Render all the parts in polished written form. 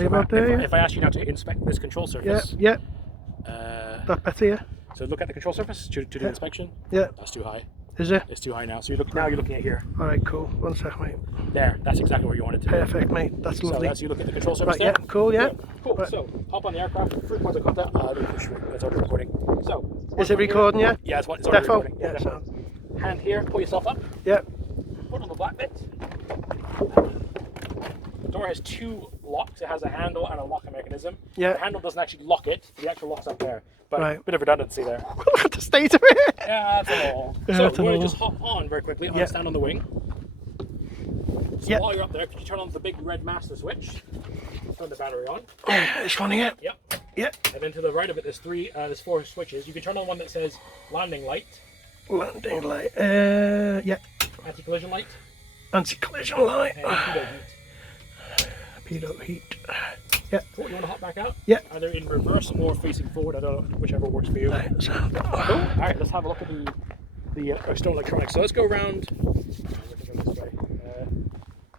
So if I ask you now to inspect this control surface. Yeah. That better, yeah. So look at the control surface to do the inspection. Yeah. That's too high. Is it? It's too high now. So now you're looking at here. Alright, cool. 1 sec, mate. There. That's exactly where you want it to be. Perfect, mate. That's lovely. So as you look at the control surface Right, there. yeah, cool, yeah. Cool. Right. So hop on the aircraft. 3 points of contact. It's already recording. So is it recording, yeah? Yeah, it's already recording. Yeah, defo. Hand here. Pull yourself up. Yeah. Put on the black bit. The door has 2 locks. It has a handle and a locking mechanism. Yeah. The handle doesn't actually lock it. The actual lock's up there. But right. a bit of redundancy there. Look at the state of it. Yeah, that's all. Yeah, So we're going to just hop on very quickly. Yeah. Stand on the wing. So yeah. while you're up there, could you turn on the big red master switch? Turn the battery on. This one here. Yep. Yeah. And then to the right of it, there's 4 switches. You can turn on one that says landing light. Landing light. Yeah. Anti-collision light. Anti-collision light. And pitot heat. Pitot heat. Yeah. Cool. You want to hop back out? Yeah. Either in reverse or facing forward. I don't know, whichever works for you. Right, so, cool. All right. Let's have a look at the external electronics. So let's go around.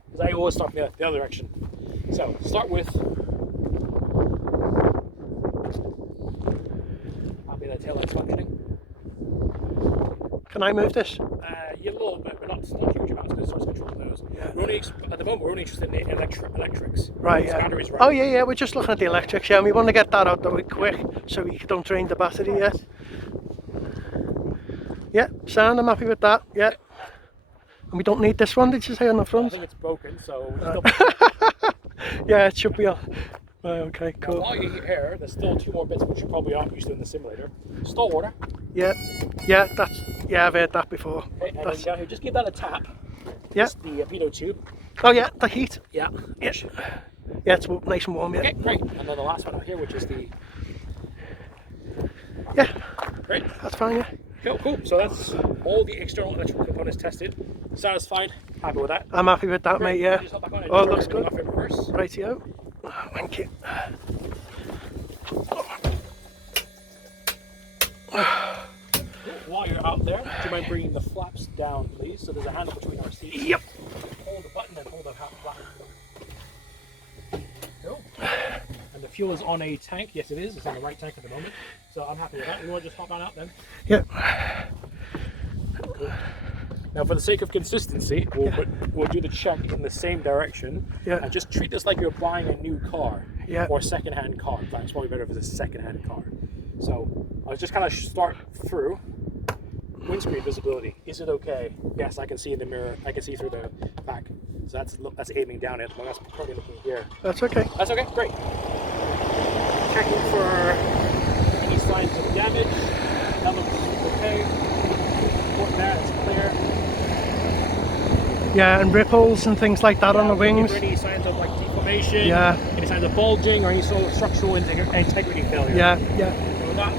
Because I always start from the other direction. So start with. Happy that tail light's functioning. can I move this? Yeah, a little bit, but not huge amounts because it starts controlling those. Yeah. At the moment, we're only interested in the electrics. Right, yeah. Batteries, right. Oh, yeah, we're just looking at the electrics, yeah, and we want to get that out the way quick so we don't drain the battery yet. Yeah, sound, I'm happy with that, yeah. And we don't need this one, did you say, on the front? I think it's broken, so yeah, it should be on. Right, okay, cool. Now, while you're here, there's still 2 more bits which you probably aren't used to in the simulator. Stall water. Yeah, I've heard that before. Okay, and then down here, just give that a tap. Yeah. Just the pitot tube. Oh yeah, the heat. Yeah. Yeah. Yeah, it's nice and warm, yeah. Okay, great. And then the last one out here, which is the... Yeah. Great. That's fine, yeah. Cool. So that's all the external electrical components tested. Satisfied? Happy with that? I'm happy with that, Great. mate, yeah. Just hop back on and Oh, it turn looks everything good. off in reverse. Rightio. Thank you. While you're out there, do you mind bringing the flaps down, please? So there's a handle between our seats. Yep. Hold the button and hold the flap. Cool. And the fuel is on a tank. Yes, it is. It's on the right tank at the moment. So I'm happy with that. You want to just hop on out then? Yep. Cool. Now, for the sake of consistency, we'll do the check in the same direction. Yeah. And just treat this like you're buying a new car. Yeah. Or a second-hand car. In fact, it's probably better if it's a second-hand car. So I'll just kind of start through. Windscreen visibility. Is it okay? Yes, I can see in the mirror. I can see through the back. So that's aiming down at. Well, that's probably looking here. That's okay. That's okay. Great. Checking for any signs of damage. That looks okay. Important there. It's clear. Yeah, and ripples and things like that on the wings. Is there any signs of like deformation? Yeah. Any signs of bulging or any sort of structural integrity failure? Yeah. So that.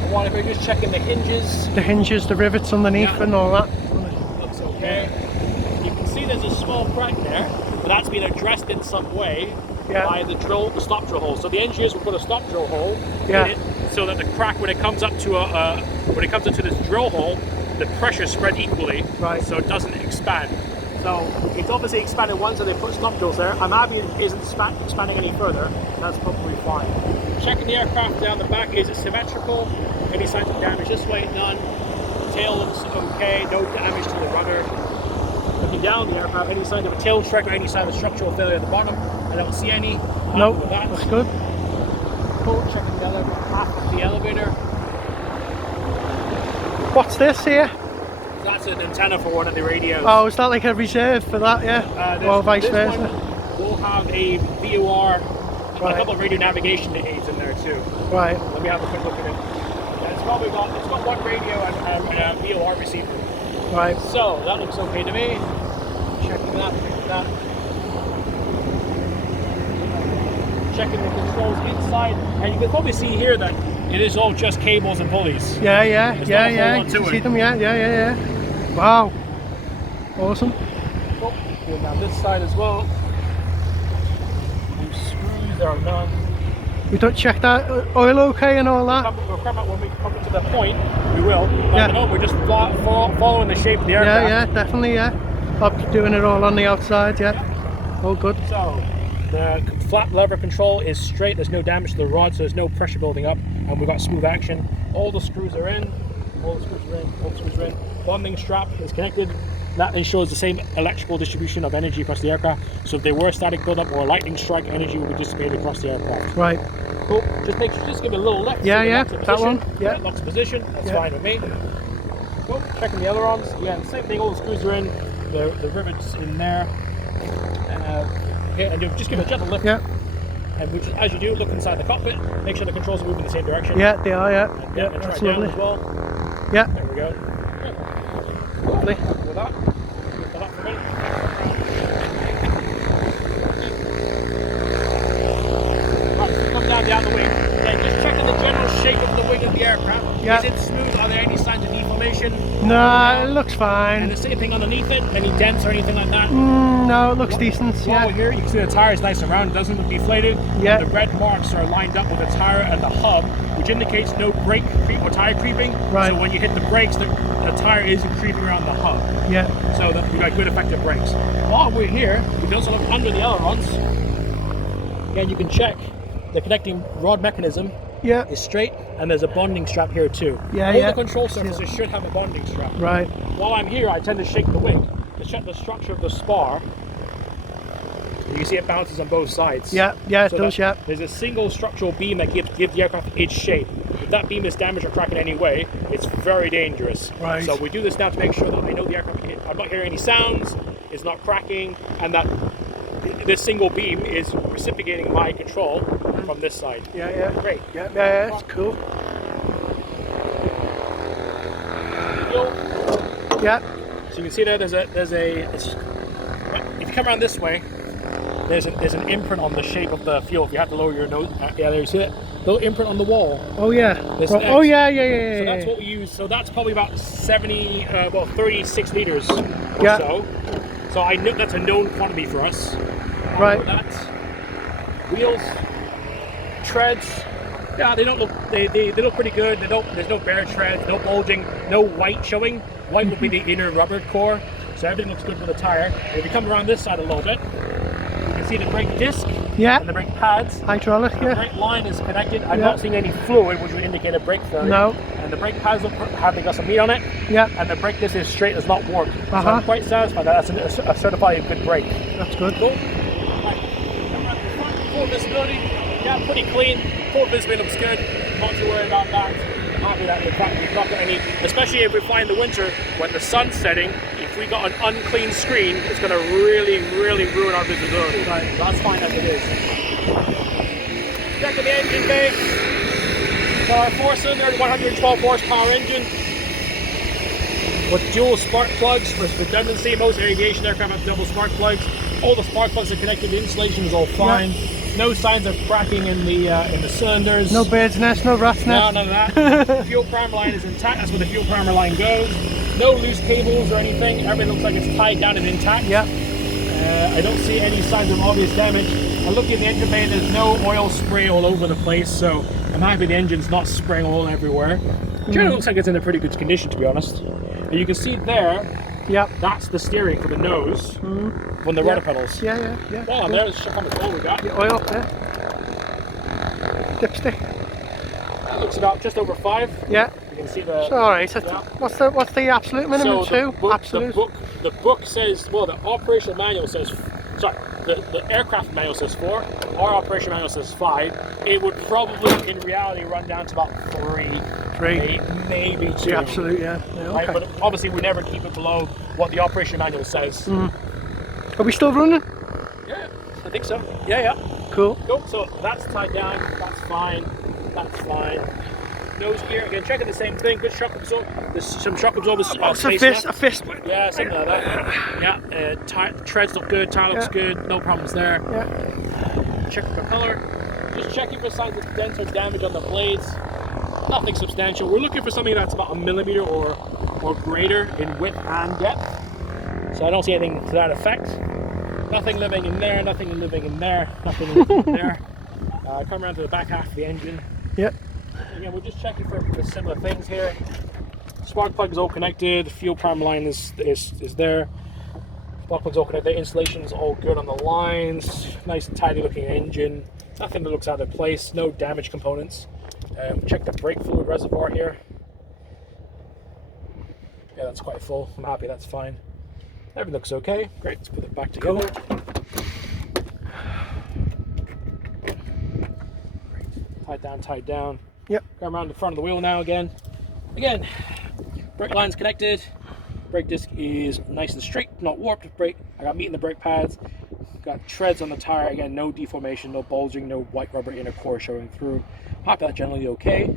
I want to just checking the hinges. The hinges, the rivets underneath, and all that. Looks okay. You can see there's a small crack there, but that's been addressed in some way by the stop drill hole. So the engineers will put a stop drill hole in it, so that the crack, when it comes up to into this drill hole, the pressure is spread equally, right? So it doesn't expand. So it's obviously expanded once, so they put stop drills there. I'm happy it isn't expanding any further. That's probably fine. Checking the aircraft down the back, is it symmetrical? Any signs of damage this way? None. Tail looks okay, no damage to the rudder. Looking down the aircraft, any signs of a tail strike or any sign of structural failure at the bottom? I don't see any. No, that's good. Cool. Checking the other half of the elevator. What's this here? That's an antenna for one of the radios. Oh, is that like a reserve for that, yeah? Or vice versa? We'll have a VOR, a couple of radio navigation aids in there too. Right. Let me have a quick look at it. It's got one radio and a VOR receiver. Right. So that looks okay to me. Checking that. Checking the controls inside, and you can probably see here that it is all just cables and pulleys. Yeah. You can see them, yeah. Wow. Awesome. Cool. Going down this side as well. Loose screws, there are none. We don't check that oil okay and all that? We'll come up when we come to the point, we will. But at the moment, we're just following the shape of the aircraft. Yeah, definitely, yeah. Up doing it all on the outside, yeah. All good. So, The flap lever control is straight. There's no damage to the rod, so there's no pressure building up, and we've got smooth action. All the screws are in. All the screws are in. All the screws are in. Bonding strap is connected. That ensures the same electrical distribution of energy across the aircraft. So if there were static buildup or a lightning strike, energy will be dissipated across the aircraft. Right. Cool. Just give it a little lift. Yeah, so yeah. That one. Yeah. That locks position. That's Yeah. fine with me. Cool. Checking the ailerons. Again, same thing. All the screws are in. The rivets in there. Okay, and just give it a gentle lift. Yeah. And which, as you do, look inside the cockpit. Make sure the controls are moving in the same direction. Yeah, they are. Yeah. And, Yeah. and try That's it down lovely. as well. Yeah. There we go. Lovely. With that. Lift that up for a minute. Right, come down the outer wing. Then just checking the general shape of the wing of the aircraft. Yeah. Is it smooth? Are there any signs of deformation? No, it looks And fine. the same thing underneath it? Any dents or anything like that? No, it looks decent. While Yeah. we're here, you can see the tire is nice and round, doesn't look deflated. Yeah. The red marks are lined up with the tire and the hub, which indicates no brake creep or tire creeping. Right. So when you hit the brakes, the tire isn't creeping around the hub. Yeah. So that we've got good effective brakes. While we're here, we can also look under the ailerons. Again, you can check the connecting rod mechanism Yeah. is straight, and there's a bonding strap here too. Yeah, All yeah. the control surfaces should have a bonding strap. Right. While I'm here, I tend to shake the wing to check the structure of the spar. You can see it bounces on both sides. Yeah. Yeah. It So does. Yeah. there's a single structural beam that gives the aircraft its shape. If that beam is damaged or cracked in any way, it's very dangerous. Right. So we do this now to make sure that I know the aircraft, I'm not hearing any sounds, it's not cracking, and that this single beam is reciprocating my control from this side. Yeah. Yeah. Great. Yeah. Yeah. It's cool. Yeah. So you can see there, if you come around this way, there's an imprint on the shape of the fuel. If you have to lower your nose, yeah, there you see it. Little imprint on the wall. Oh yeah. There's Oh, an oh X. yeah. Yeah. Yeah. So Yeah. that's what we use. So that's probably about 36 liters or Yeah. so. So I know that's a known quantity for us. Right. That's wheels, treads. Yeah, they don't look. They look pretty good. There's no bare treads, no bulging, no white showing. White would be the inner rubber core. So everything looks good with the tire. If you come around this side a little bit, you can see the brake disc Yeah. and the brake pads. Hydraulic. The Yeah. brake line is connected. I'm Yeah. not seeing any fluid, which would indicate a brake failure. No. And the brake pads have got some meat on it. Yeah. And the brake disc is straight, does not work. So Uh-huh. I'm quite satisfied that that's a certified good brake. That's good. Cool. Right. Come around the front, full visibility. Yeah, pretty clean. Full visibility looks good. Not too worried about that. Happy that in fact we've not got any, especially if we fly in the winter when the sun's setting. If we got an unclean screen, it's going to really ruin our visibility. Right. So that's fine as it is. Check the engine bay. So our 4-cylinder, 112 horsepower engine with dual spark plugs for redundancy. Most aviation aircraft have double spark plugs. All the spark plugs are connected. The insulation is all fine. No signs of cracking in the cylinders. No bird's nest. No rat's No, nest. none of that. The fuel primer line is intact. That's where the fuel primer line goes. No loose cables or anything. Everything looks like it's tied down and intact. Yeah. I don't see any signs of obvious damage. I look in the engine bay, there's no oil spray all over the place, so I'm happy the engine's not spraying oil everywhere. It generally looks like it's in a pretty good condition, to be honest. And you can see there, Yeah. that's the steering for the nose from the rudder pedals. Yeah. Yeah. Yeah. Well, and there's how much oil we got. The oil there. Dipstick. That looks about just over 5. Yeah. You can see the... So, all right. Yeah. What's the absolute minimum? So Two. Absolute. the book says, well, the operational manual says, sorry, the aircraft manual says 4. Our operation manual says 5. It would probably, in reality, run down to about 3. 3. Maybe 2. The absolute. Yeah. Yeah. Right, Okay. but obviously, we never keep it below what the operation manual says. Are we still running? Yeah, I think so. Yeah. Cool. Cool. So that's tied down. That's fine. That's fine. Nose gear again. Checking the same thing. Good shock absorber. There's some shock absorbers. It's a fist. Yeah, something like that. Yeah, treads look good, tire looks good, no problems there. Yeah. Checking for color. Just checking for signs of dents or damage on the blades. Nothing substantial. We're looking for something that's about 1 millimeter or greater in width and depth. So I don't see anything to that effect. Nothing living in there, nothing living in there, nothing living in there. Come around to the back half of the engine. Yep. Again, we're just checking for similar things here. Spark plug is all connected. Fuel primer line is there. Block one's okay. The installation's all good on the lines. Nice and tidy looking engine. Nothing that looks out of place. No damaged components. Check the brake fluid reservoir here. Yeah, that's quite full. I'm happy that's fine. Everything looks okay. Great, let's put it back together. Great. Tied down. Yep. Go around the front of the wheel now again. Again, brake line's connected. Brake disc is nice and straight, not warped. Brake, I got meat in the brake pads. Got treads on the tire. Again, no deformation, no bulging, no white rubber inner core showing through. Happy that's generally okay.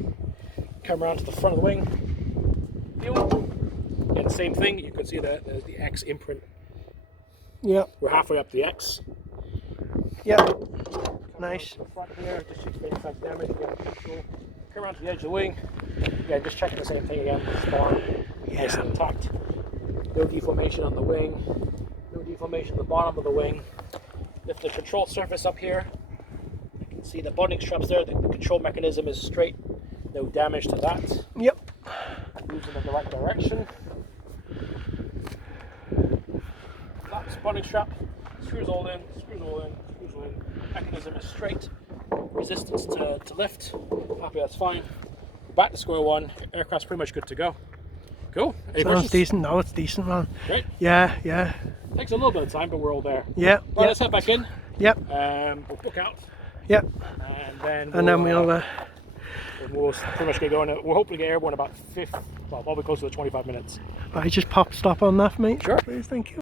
Come around to the front of the wing. Feel. Again, the same thing. You can see that there's the X imprint. Yep. We're halfway up the X. Yep. Nice. The front here, just checking any signs of damage. Again, come around to the edge of the wing. Again, just checking the same thing again. The spar, nice and intact. No deformation on the wing. No deformation on the bottom of the wing. Lift the control surface up here. You can see the bonding straps there. The control mechanism is straight. No damage to that. Yep. Moves in the right direction. Flaps, bonding strap. Screws all in. Screws all in. Screws all in. Mechanism is straight. Resistance to lift. Happy that's fine. We're back to square one. Aircraft's pretty much good to go. Cool. Any Sounds questions? decent. No, it's decent, man. Great. Yeah, yeah. Takes a little bit of time, but we're all there. Yeah. Right, Yep. let's head back in. Yep. We'll book out. Yep. And then we'll pretty much get going. We're hoping to get airborne about probably close to the 25 minutes. I just pop stop on that, mate. Sure. Please, thank you.